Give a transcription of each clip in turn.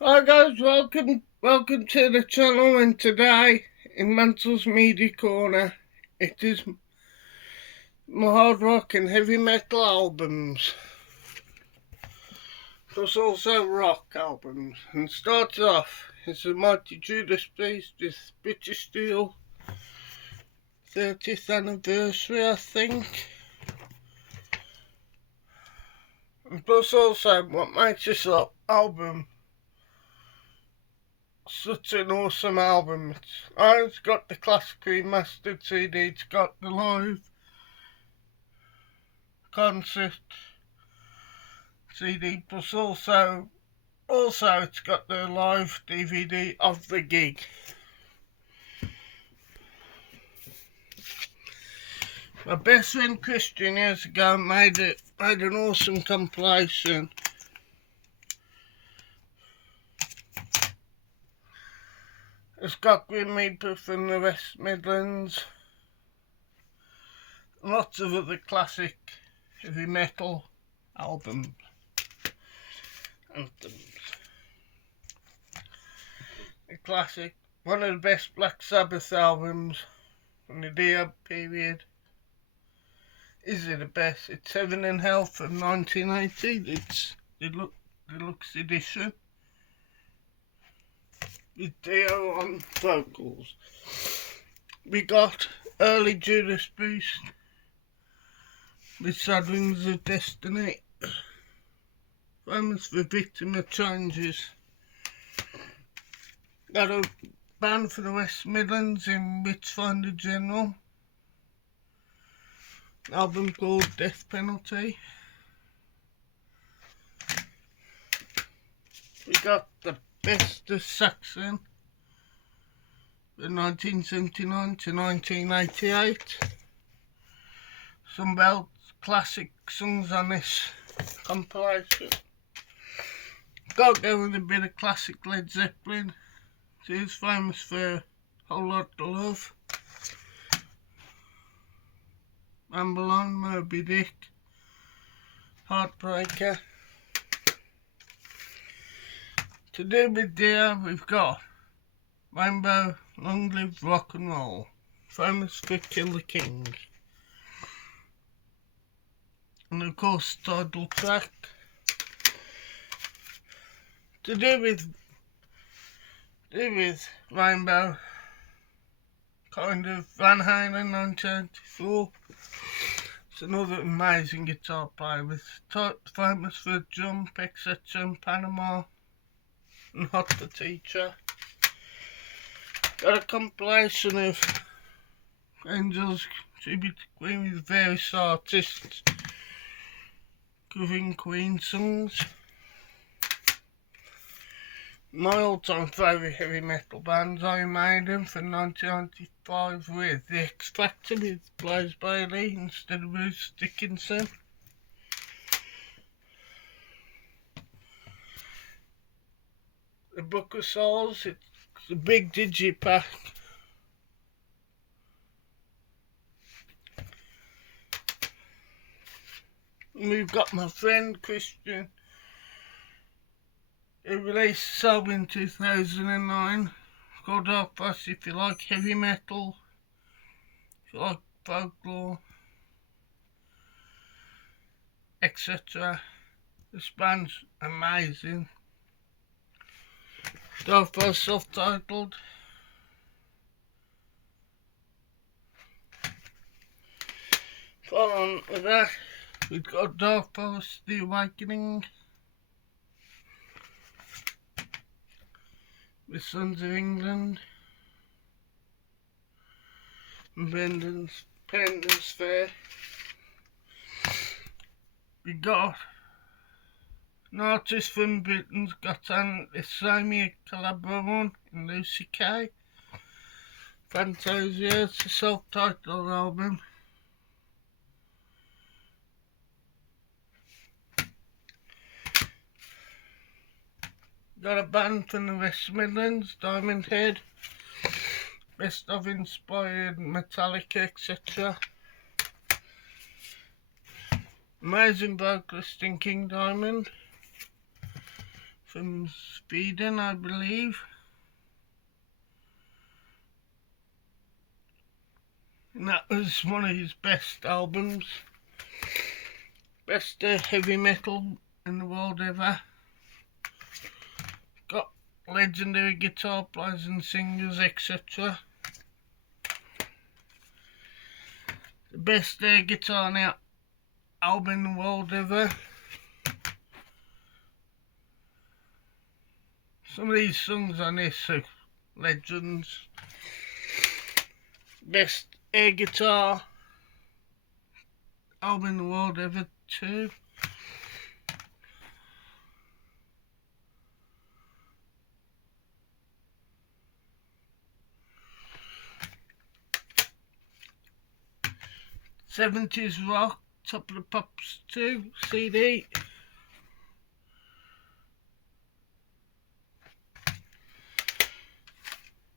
Hi guys, welcome to the channel, and today in Mansel's Media Corner it is my hard rock and heavy metal albums, plus also rock albums. And starts off is the Mighty Judas Priest with British Steel 30th anniversary, I think. And plus also what makes this album such an awesome album. It's got the classic remastered CD, it's got the live concert CD, plus also it's got the live DVD of the gig. My best friend Christian years ago made an awesome compilation. It's got Grim Reaper from the West Midlands, lots of other classic heavy metal anthems. A classic, one of the best Black Sabbath albums from the Dio period. Is it the best? It's Heaven and Hell from 1980. It's the deluxe edition with Dio on vocals. We got early Judas Priest with Sad Wings of Destiny, famous for Victim of Changes. Got a band for the West Midlands in Witchfinder General, an album called Death Penalty. We got the Best of Saxon from 1979 to 1988. Some belt classic songs on this compilation. Got to go with a bit of classic Led Zeppelin. He's famous for a Whole Lot of Love, Ramble On, Moby Dick, Heartbreaker. To do with Dio, we've got Rainbow, Long Live Rock and Roll, famous for Kill the King. And of course, title track. To do with Rainbow, kind of Van Halen 1984. It's another amazing guitar player with famous for Jump, etc. in Panama and Hot the Teacher. Got a compilation of Angels tribute to Queen with various artists covering Queen songs. My all-time favourite heavy metal bands, Iron Maiden from 1995 with The X Factor with Blaze Bayley instead of Bruce Dickinson. The Book of Souls, it's a big digipack. And we've got my friend Christian, who released an album in 2009 called Dark Past. If you like heavy metal, if you like folklore, etc. This band's amazing. Dark Past self-titled. Follow on with that, we've got Dark Past The Awakening with Sons of England and Pendants Fair. We got an artist from Britain's Got Talent, the Samia Calabron and Lucy Kay. Fantasia, it's a self-titled album. Got a band from the West Midlands, Diamond Head, best of inspired Metallica, etc. Amazing vocalist in King Diamond from Sweden, I believe. And that was one of his best albums. Best heavy metal in the world ever. Got legendary guitar players and singers, etc. The best guitar now album in the world ever. Some of these songs on this are legends. Best air guitar album in the world ever too. '70s rock, Top of the Pops 2 CD.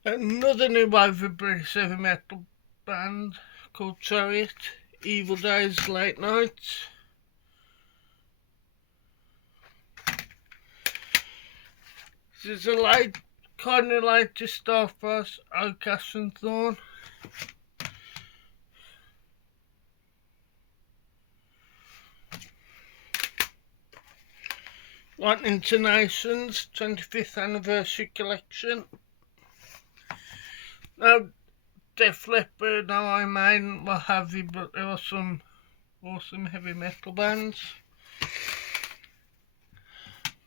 Another new wave of British heavy metal band called Chariot, Evil Days, Late Nights. This is a light, kind of like to Starfrost, Outcast and Thorn. Lightning to Nations 25th anniversary collection. Now, Def Leppard, now Iron Maiden, what have you, but there are some awesome heavy metal bands.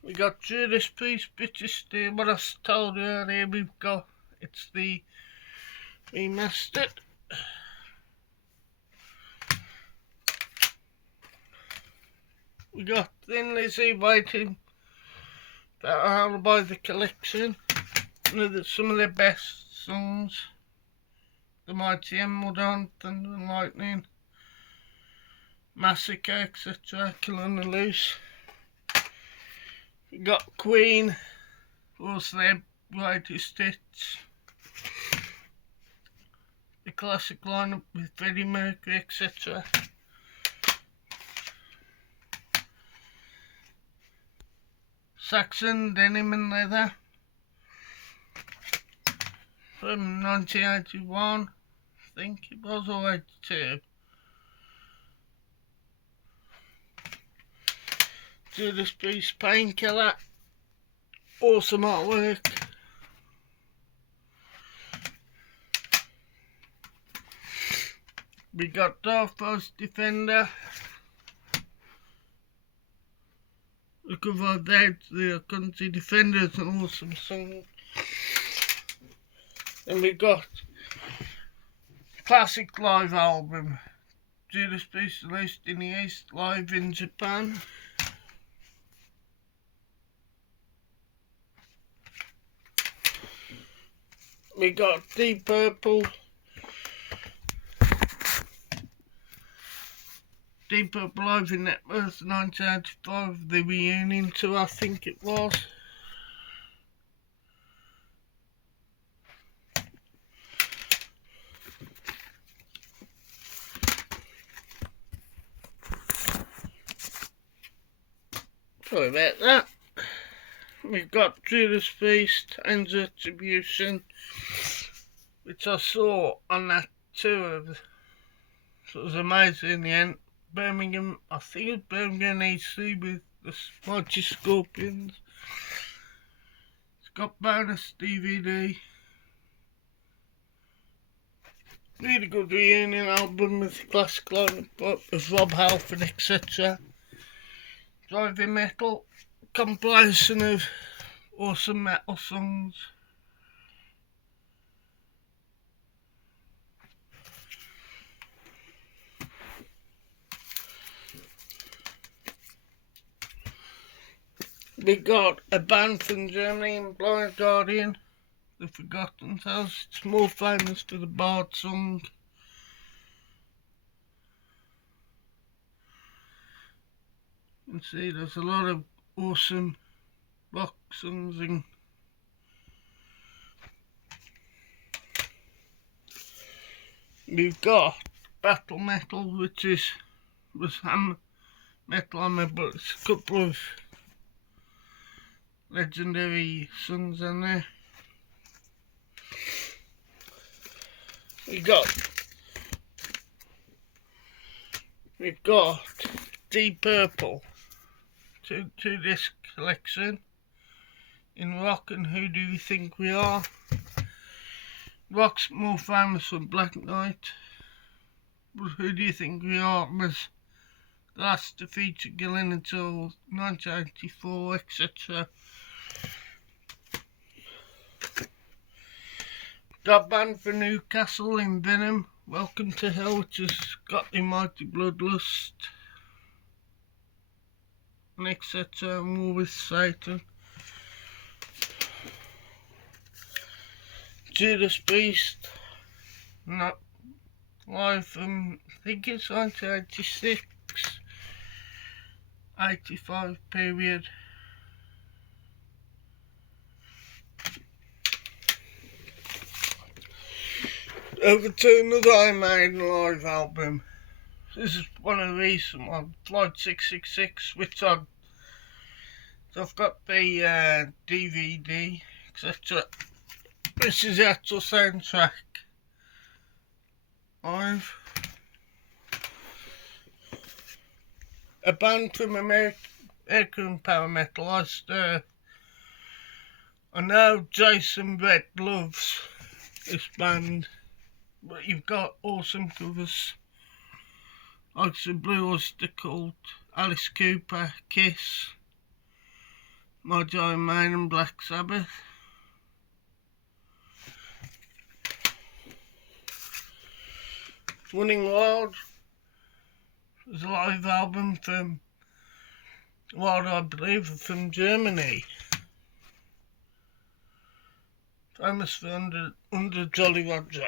We got Judas Priest, British Steel, what I told you earlier, it's the remastered. We got Thin Lizzy waiting for Alibi the collection. Some of their best songs. The Mighty Emerald Hunt, Thunder and Lightning, Massacre, etc. Kill on the Loose. We got Queen, also their greatest hits. The classic lineup with Freddie Mercury, etc. Saxon, Denim and Leather from 1981, I think it was, or 82. Judas Priest, Painkiller, awesome artwork. We got Darfos Defender. We covered that, the Country Defenders, an awesome song. And we got classic live album, Judas Priest released in the East, live in Japan. We got Deep Purple, live in Networth 1985, the reunion tour, I think it was. Sorry about that. We've got Judas Priest and Retribution, which I saw on that tour. So it was amazing in the end. Birmingham, I think it's Birmingham AC with the Mighty Scorpions. It's got bonus DVD. Really good reunion album with classic lineup of Rob Halford, etc. Driving metal, compilation of awesome metal songs. We got a band from Germany, Blind Guardian, The Forgotten Tales. It's more famous for the Bard song. You can see there's a lot of awesome rock songs and we've got Battle Metal, which was Metal Hammer, but it's a couple of legendary songs on there. We've got Deep Purple, two disc collection in rock and Who Do You Think We Are. Rock's more famous for Black Knight, but Who Do You Think We Are was the last to feature Gillan until 1984, etc. Got banned for Newcastle in Venom, Welcome to Hell, which has got the Mighty Bloodlust, and etc. War with Satan. Judas Priest, not live from, I think it's 1986, 85 period. Over to another Iron Maiden live album. This is one of the recent ones, Flight 666, which I've got the DVD, etc. This is the actual soundtrack live. A band from American power metal. I know Jason Brett loves this band, but you've got awesome covers like the Blue Oyster Cult, Alice Cooper, Kiss, Iron Maiden and Black Sabbath. Running Wild is a live album from Wild, I believe, from Germany. Famous for Under Jolly Roger.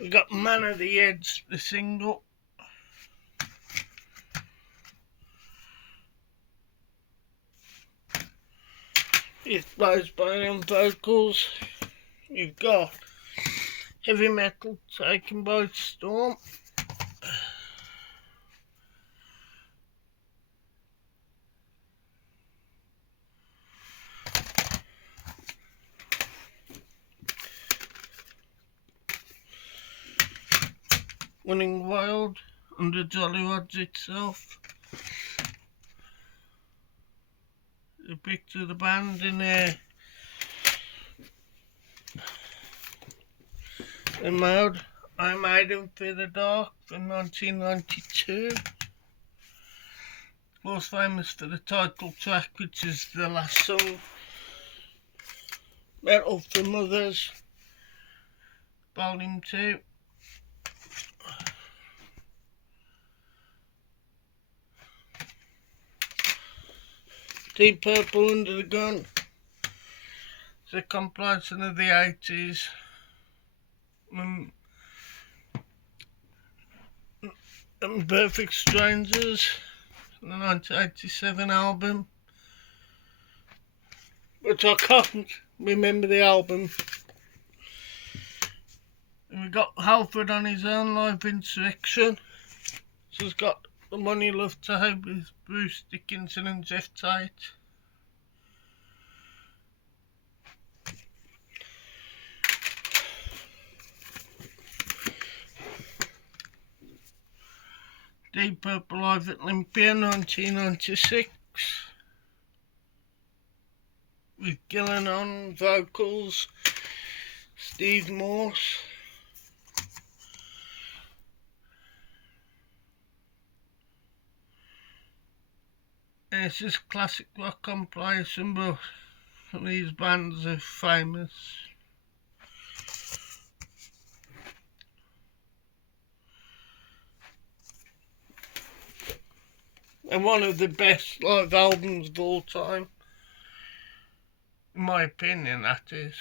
We got Man of the Edge, the single. It's plays by on vocals. You've got Heavy Metal, Taken by Storm. Running Wild, Under Jolly Roger itself. The picture of the band in there. The mode, I Made Him Fear the Dark from 1992. Most famous for the title track, which is the last song. Metal for Mothers, Volume 2. Deep Purple, Under the Gun. It's a compilation of the 80s. And Perfect Strangers, the 1987 album. But I can't remember the album. And we got Halford on his own, Live Insurrection. So he's got The Money Love to Hope with Bruce Dickinson and Jeff Tate. Deep Purple live at Olympia 1996 with Gillan on vocals, Steve Morse. And it's just classic rock compilation, but these bands are famous. And one of the best live albums of all time, in my opinion, that is.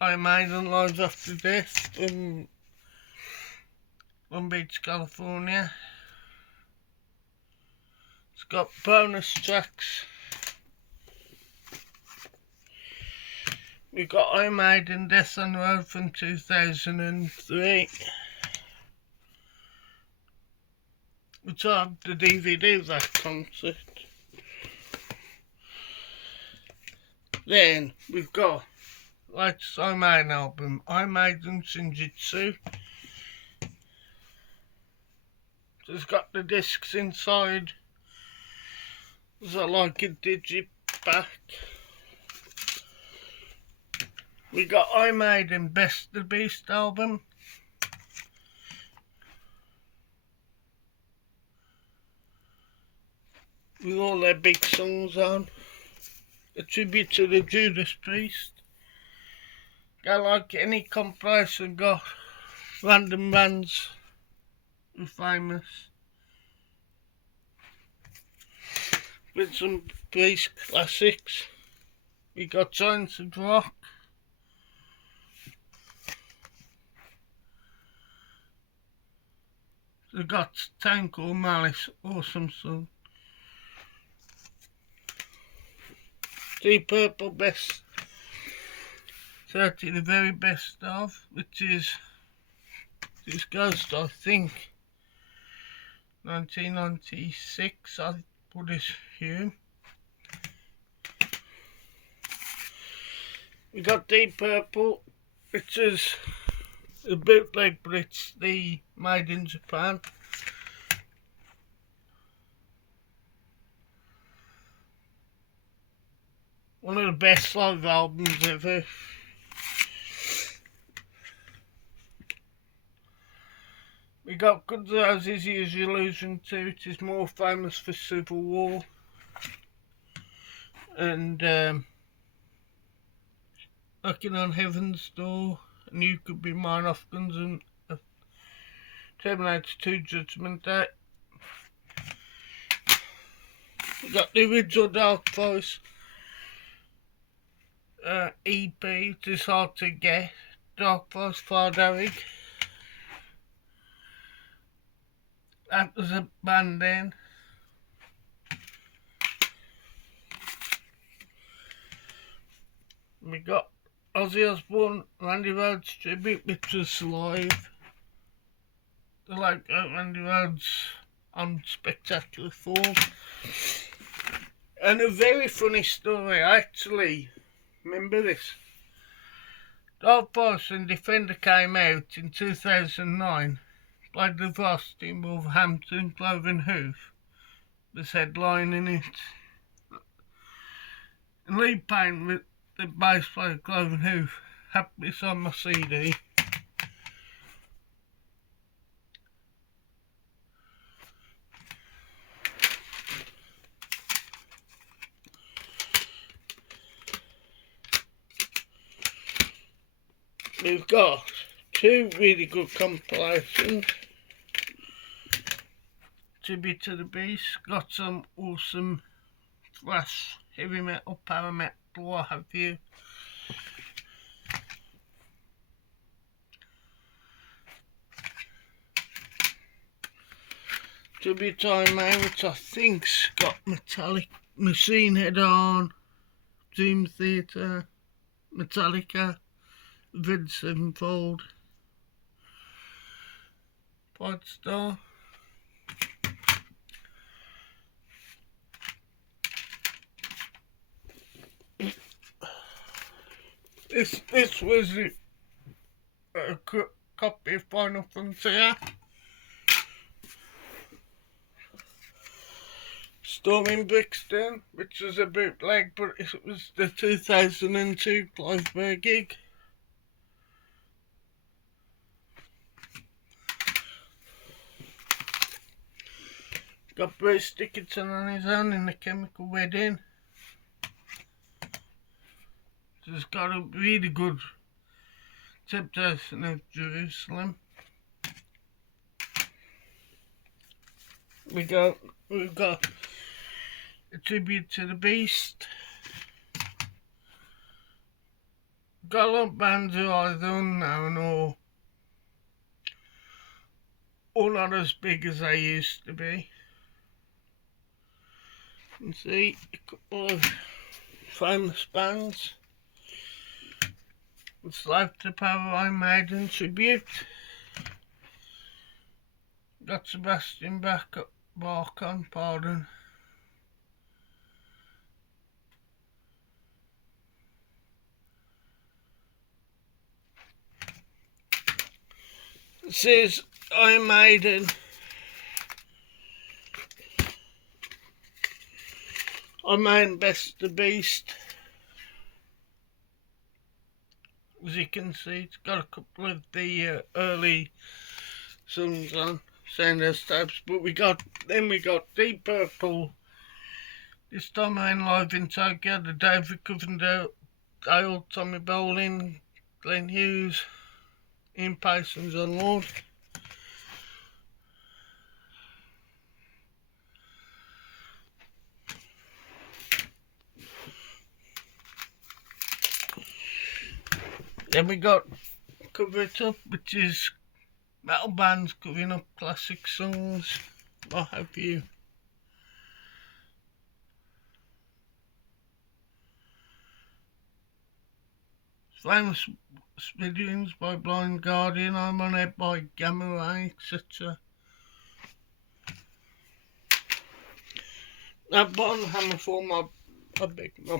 Iron Maiden Live After Death from Long Beach, California. It's got bonus tracks. We've got Iron Maiden Death on the Road from 2003. Which I have the DVD of that concert. Then we've got latest Iron Maiden album, Iron Maiden Shinjitsu. It's got the discs inside. There's like a digipack. We got Iron Maiden Best of the Beast album. With all their big songs on. A tribute to the Judas Priest. Got like any compilation, got random bands who are famous. With some Priest classics. We got Giants of Rock. We got Town Called Malice, awesome song. Deep Purple Best 30, the very best of, which is, this goes to, I think, 1996, I would assume. We got Deep Purple, which is a bootleg, but it's the made in Japan. One of the best live albums ever. We got Guns N' Roses, Use Your Illusion 2, it is more famous for Civil War. And Knocking on Heaven's Door, and You Could Be Mine off Guns N' Terminator 2 Judgment Day. We got the original Dark Force EP, it is hard to get. Dark Force Fardarig. That was a band then. We got Ozzy Osbourne, Randy Rhoads tribute, which was live. They like Randy Rhoads on spectacular form. And a very funny story, I actually remember this. Dark Force and Defender came out in 2009, played the varsity in Wolverhampton, Cloven Hoof was headlining it. And Lee Payne, with the bass player Cloven Hoof, had this on my CD. We've got two really good compilations. Tribute to the Beast, got some awesome thrash, heavy metal, power metal, what have you. Tribute to Iron Maiden, which I think's got Metallic, Machine Head on, Dream Theater, Metallica, Avenged Sevenfold, Podstar. This was a copy of Final Frontier. Storm in Brixton, which was a bootleg, but it was the 2002 Clive gig. Got Bruce Dickinson on his own in The Chemical Wedding. It's got a really good Temptation of Jerusalem. We've got a tribute to the Beast. Got a lot of bands who are either unknown or not as big as they used to be. You can see a couple of famous bands. It's Life to Power Iron Maiden tribute. got Sebastian Bach on, pardon. This is Iron Maiden. Iron Maiden Best of the Beast. As you can see, it's got a couple of the early songs on, Soundhouse Tapes, but we got Deep Purple. This time I'm live in Tokyo, the David Coverdale, Tommy Bolin, Glenn Hughes, Ian Parsons on Lord. Then we got Cover It Up, which is metal bands covering up classic songs, what have you. Famous videos by Blind Guardian, I'm on it by Gamma Ray, etc. That bottom Hammerfall, I beg your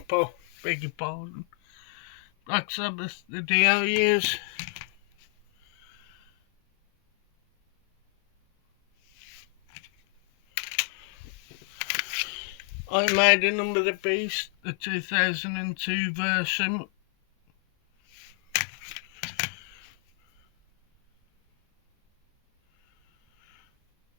pardon. Black Sabbath, the Dio years. I made a Number of the Beast, the 2002 version.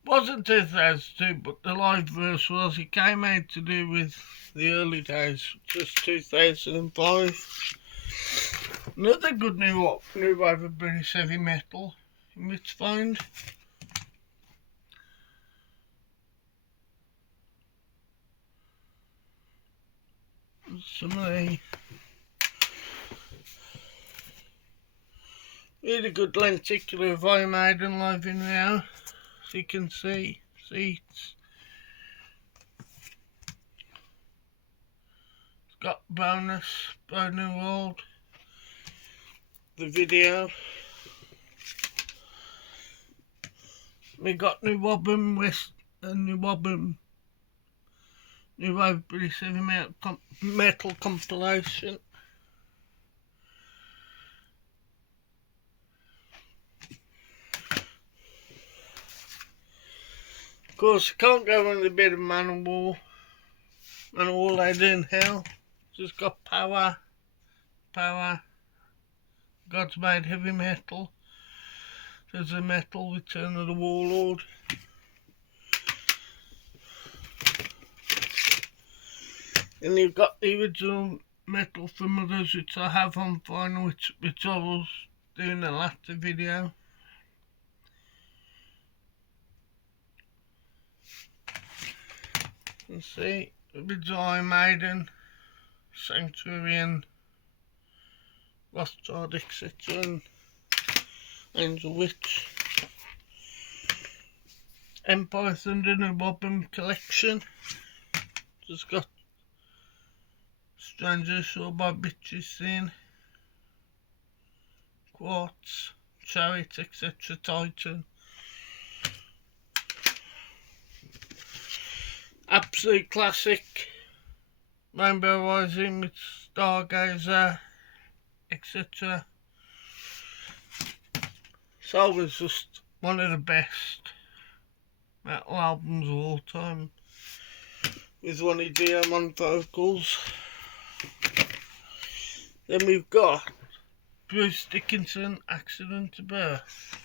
Wasn't 2002, but the live verse was. It came out to do with the early days, which was 2005. Another good new wave of British heavy metal in which find. Some of the really good lenticular of Iron Maiden live in now. As you can see, seats. It's got bonus, Brand New World, the video. We got New Wobben West and New Wobben New Wave British Heavy Metal compilation. Of course, I can't go on the bit of Manowar. Manowar Laid in Hell. Just got Power. God's Made Heavy Metal. There's a Metal, Return of the Warlord. And you've got the original Metal from others, which I have on vinyl, which I was doing a latter video. You see, original Iron Maiden, Sanctuary and Rothschild, etc. and Angel Witch. Empire Thunder and Wobben collection. Just got Stranger Shore by Bitches Sin, Quartz, Chariot, etc. Titan. Absolute classic. Rainbow Rising with Stargazer, etc. So it was just one of the best metal albums of all time, with Ronnie Dio on vocals. Then we've got Bruce Dickinson, Accident to Birth.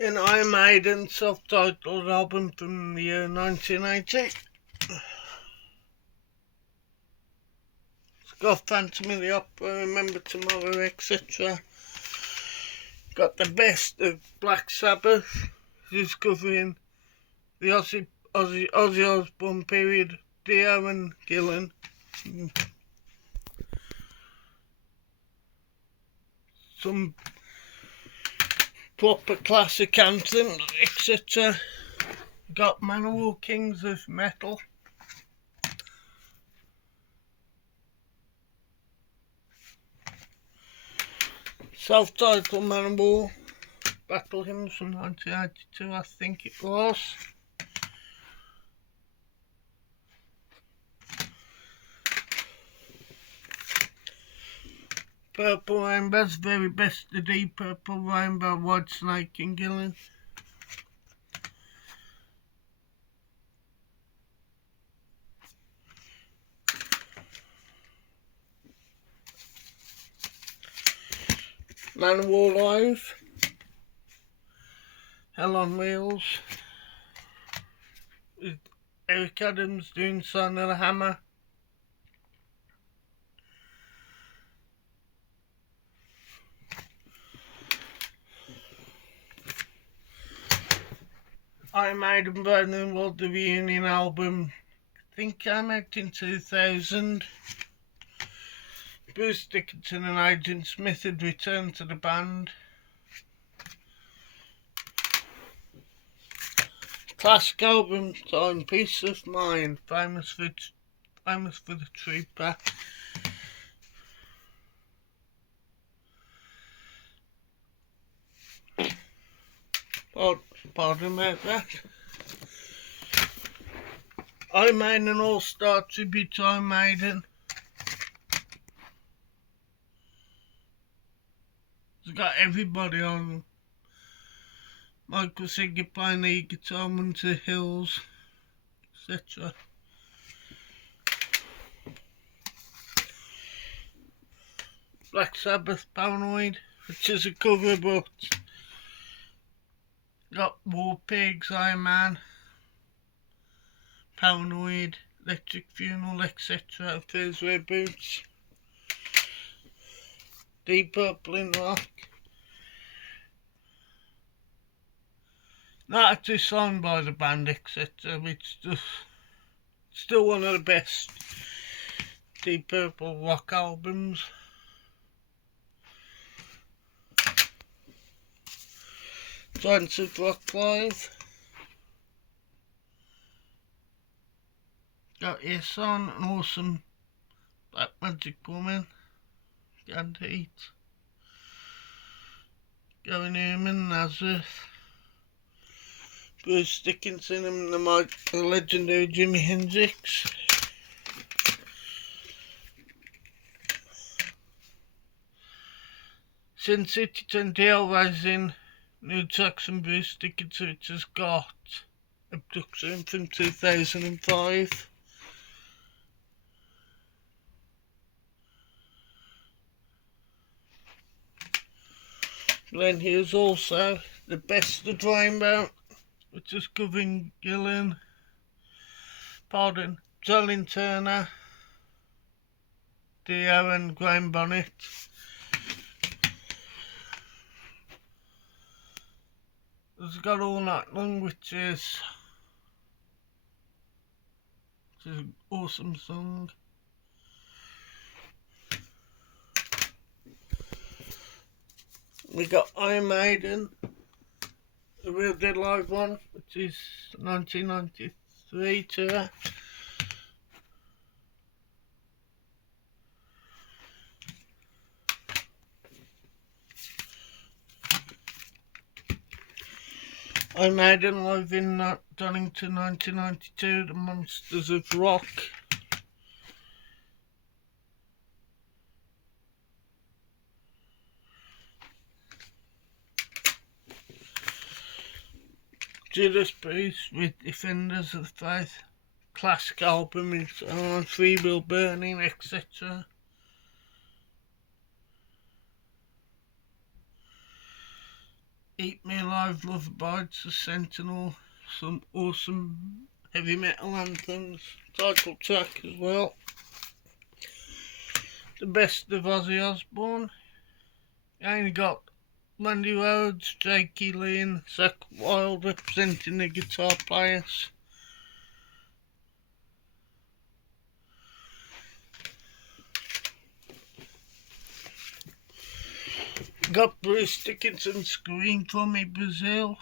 An Iron Maiden self-titled album from the year 1980. It's got Phantom of the Opera, Remember Tomorrow, etc. Got the Best of Black Sabbath, discovering the Ozzy Osbourne period, Dio and Gillan. Some proper classic anthems, etc. Got Manowar, Kings of Metal. Self-titled Manowar Battle Hymns from 1982, I think it was. Purple Rainbow's Very Best of Deep Purple Rainbow, White Snake and Gillen. Manowar Live, Hell on Wheels, with Eric Adams doing Son of the Hammer. Iron Maiden Brand New World, the reunion album, I think came out in 2000. Bruce Dickinson and Agent Smith had returned to the band. Classic album time, Peace of Mind, famous for the Trooper. Pardon about that. Iron Maiden All-Star Tribute to Iron Maiden. It's got everybody on. Michael Singer playing the guitar, Munter Hills, etc. Black Sabbath Paranoid, which is a cover, but got War Pigs, Iron Man, Paranoid, Electric Funeral, etc. Fizz Wear Boots, Deep Purple in Rock. Not actually signed by the band, etc. It's just still one of the best Deep Purple rock albums. Giants of Rock Live. Got Yes On, an awesome Black Magic Woman, Canned Heat, Gary Newman, Nazareth, Bruce Dickinson and the legendary Jimi Hendrix. Sin City 20 Rising, new tracks from Bruce Dickinson, which has got Abduction from 2005. Then here's also The Best of Rainbow, which is covering Jolene Turner, Dio and Graham Bonnet. It's got All Night Long, which is an awesome song. We got Iron Maiden, the Real Dead Live one, which is 1993 tour. Iron Maiden live in Donington 1992, The Monsters of Rock. Judas Priest with Defenders of the Faith, classic album, it's on Free Will Burning, etc. Eat Me Alive, Love Abides, The Sentinel, some awesome heavy metal anthems, title track as well. The Best of Ozzy Osbourne. You only got Randy Rhoads, Jakey Lee and Zakk Wylde representing the guitar players. Got Bruce Dickinson Scream For Me Brazil,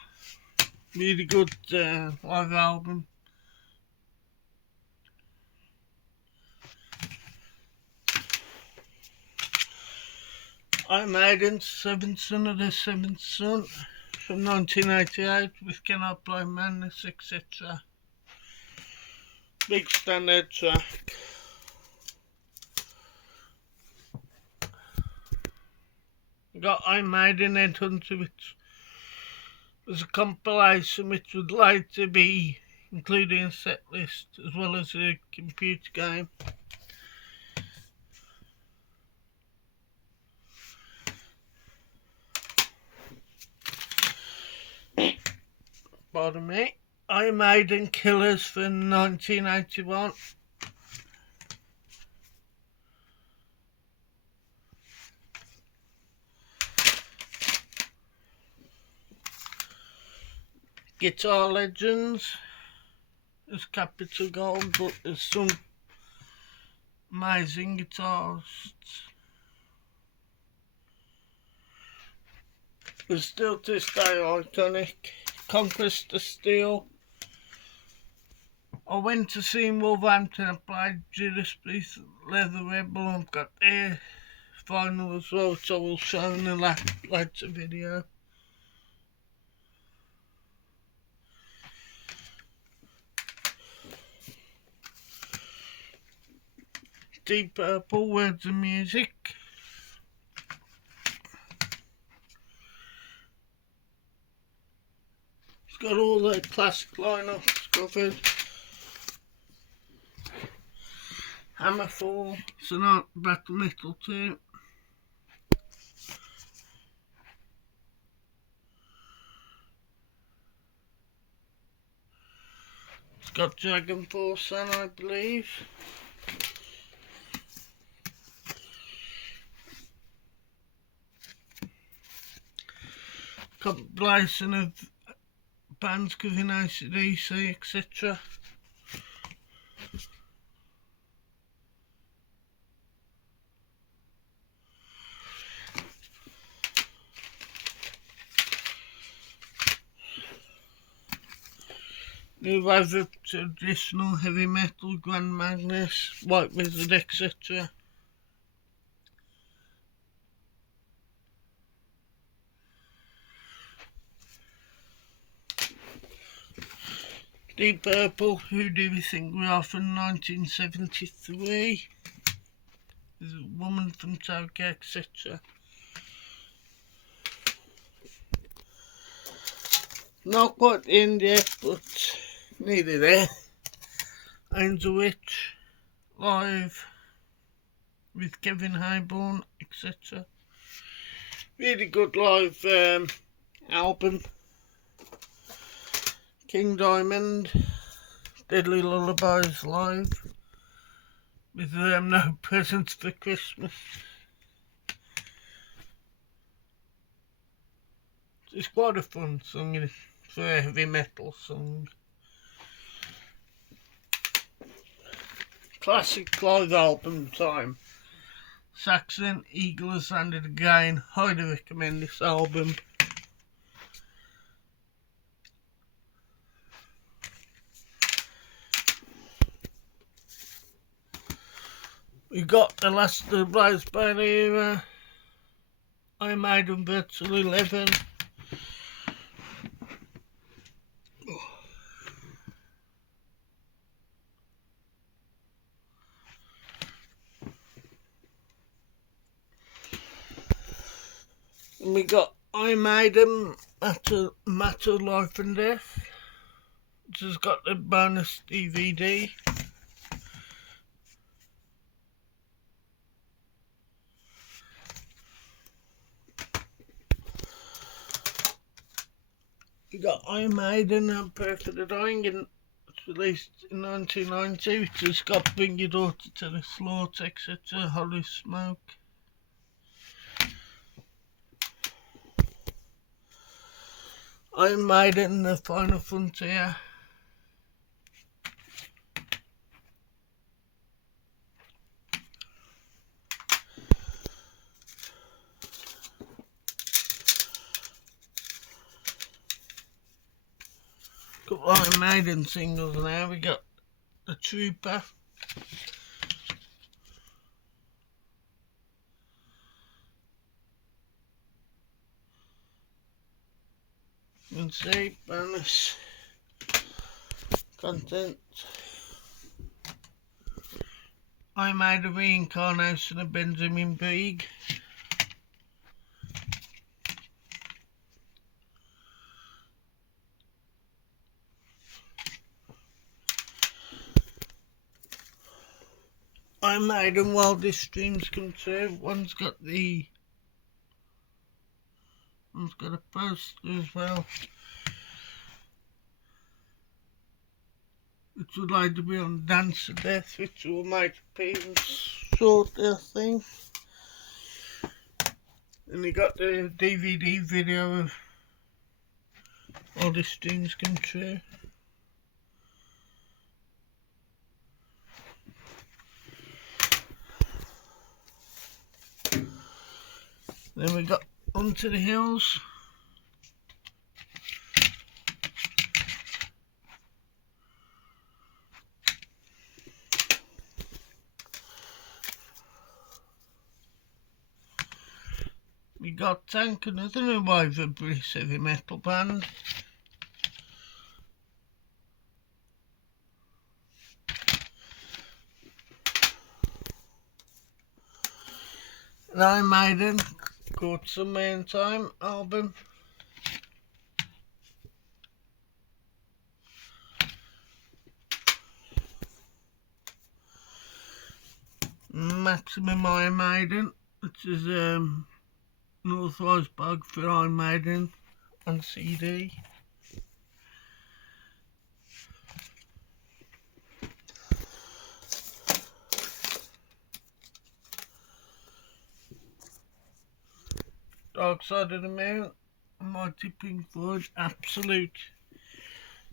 really good live album. Iron Maiden, Seventh Son of the Seventh Son from 1988 with Cannot Blind Madness, etc. Big standard track. Got Iron Maiden Headhunter, which was a compilation which would later be including a set list as well as a computer game. Pardon me. Iron Maiden Killers from 1981. Guitar Legends is Capitol Gold, but there's some amazing guitarists. But still to this day iconic. Conquest of Steel. I went to see Wolverhampton and played Judas Priest, Leather Rebel. I've got their final as well, which I will show in the later video. Deep Purple, Words and Music. It's got all the classic lineups covered. Hammerfall, Sonata Battle Metal 2. It's got Dragon Force on, I believe. Compilation of bands covering AC/DC, etc. New wave of traditional heavy metal, Grand Magnus, White Wizard, etc. Deep Purple, Who Do We Think We Are from 1973. There's a Woman from Tokyo, etc. Not quite the end yet, but nearly there. Angel Witch, live with Kevin Hayborn, etc. Really good live album. King Diamond, Deadly Lullabies live with No Presents for Christmas. It's quite a fun song for a heavy metal song. Classic live album time. Saxon, Eagle Has Landed Again. Highly recommend this album. We got the last of the Blaze Bayley era. Iron Maiden Virtual 11. And we got Iron Maiden Matter Life and Death, which has got the bonus DVD. We got Iron Maiden and Prayer for the Dying, and it's released in 1990, which has got Bring Your Daughter to the Slaughter, etc. Holy Smoke. Iron Maiden, The Final Frontier. Got Iron Maiden singles now. We got The Trooper. You can see bonus content. I made a reincarnation of Benjamin Beeg. I made them while this stream's come true. One's got a poster as well, which would like to be on Dance of Death, which will make appearance shortly, I think. And you got the DVD video of all the streams come true. Then we got Onto the Hills. We got Tank, another new wave of British heavy metal band. And Iron Maiden, called Summer in Time album. Maximum Iron Maiden, which is Northwise Bug for Iron Maiden on CD. Dark Side of the Moon, Mighty Pink Floyd, absolute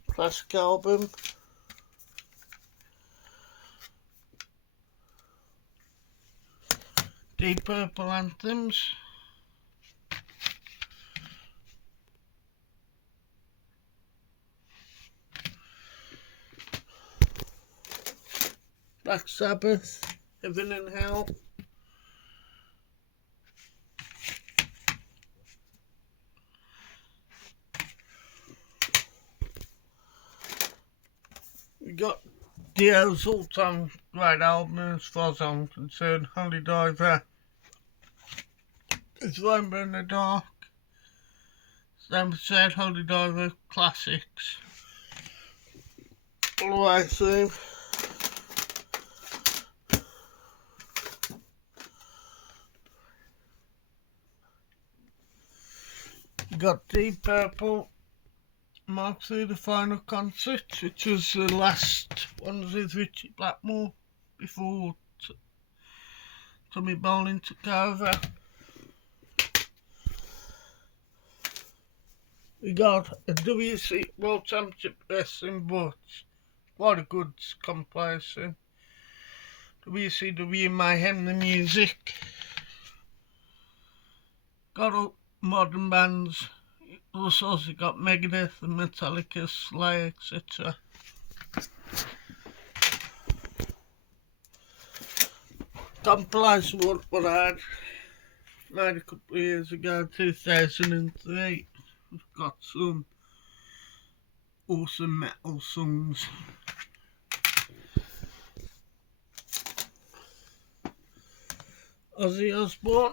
classic album. Deep Purple Anthems. Black Sabbath, Heaven and Hell. We got Dio's all-time great album as far as I'm concerned, Holy Diver. It's Rainbow in the Dark. Same said, Holy Diver, classics. All the way through. We got Deep Purple, Mark III, the Final Concert, which was the last one with Richie Blackmore before Tommy Bolin took over. We got a WC World Championship Wrestling, but quite a good compilation. WCW Mayhem the Music. Got all modern bands. Also got Megadeth and Metallica, Slayer, etc. Compilation what I had made a couple of years ago, 2003. We've got some awesome metal songs. Ozzy Osbourne.